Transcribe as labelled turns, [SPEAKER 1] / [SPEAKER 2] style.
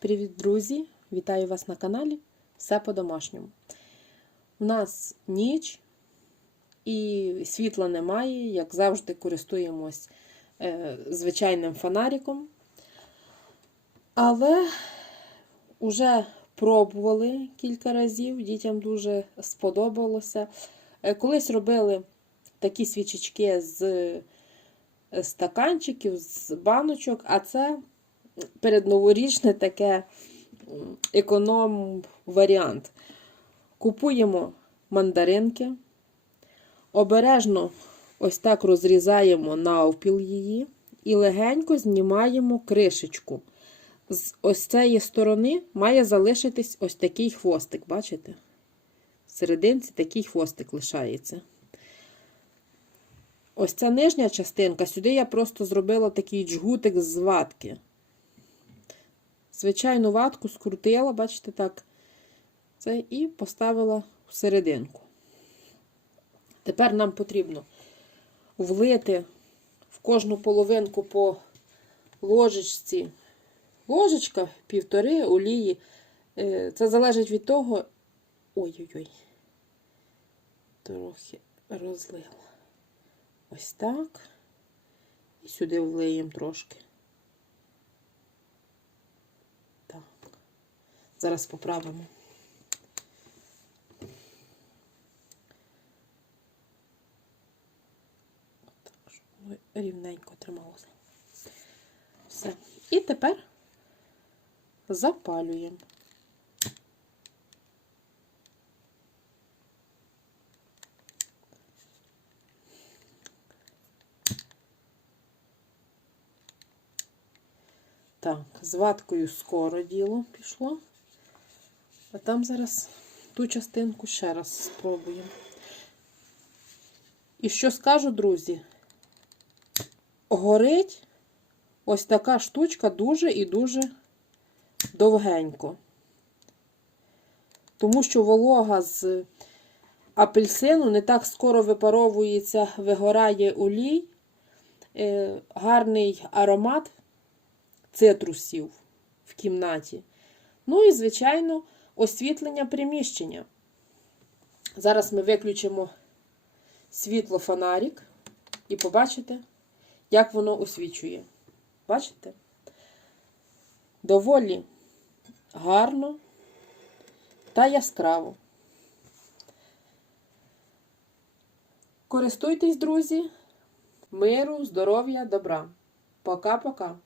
[SPEAKER 1] Привіт, друзі! Вітаю вас на каналі Все по-домашньому. У нас ніч і світла немає, як завжди, користуємось е, звичайним фонариком. Але вже пробували кілька разів, дітям дуже сподобалося. Е, колись робили такі свічечки з е, стаканчиків, з баночок, а це передноворічне таке економ-варіант. Купуємо мандаринки, обережно ось так розрізаємо навпіл її і легенько знімаємо кришечку. З ось цієї сторони має залишитись ось такий хвостик, бачите? В серединці такий хвостик лишається. Ось ця нижня частинка, сюди я просто зробила такий джгутик з ватки. Звичайну ватку скрутила, бачите, так, це і поставила в серединку. Тепер нам потрібно влити в кожну половинку по ложечці. Ложечка півтори олії. Е, Це залежить від того. Ой-ой-ой, трохи розлила. Ось так. І сюди влиємо трошки. Так. Зараз поправимо. Так, щоб рівненько трималося. Все. І тепер запалюємо. Так, з ваткою скоро діло пішло. А там зараз ту частинку ще раз спробуємо. І що скажу, друзі? Горить ось така штучка дуже і дуже довгенько. Тому що волога з апельсину не так скоро випаровується, вигорає олій, е, гарний аромат цитрусів в кімнаті. Ну і, звичайно, освітлення приміщення. Зараз ми виключимо світло фонарик і побачите, як воно освічує. Бачите? Доволі гарно та яскраво. Користуйтесь, друзі, миру, здоров'я, добра. Пока-пока.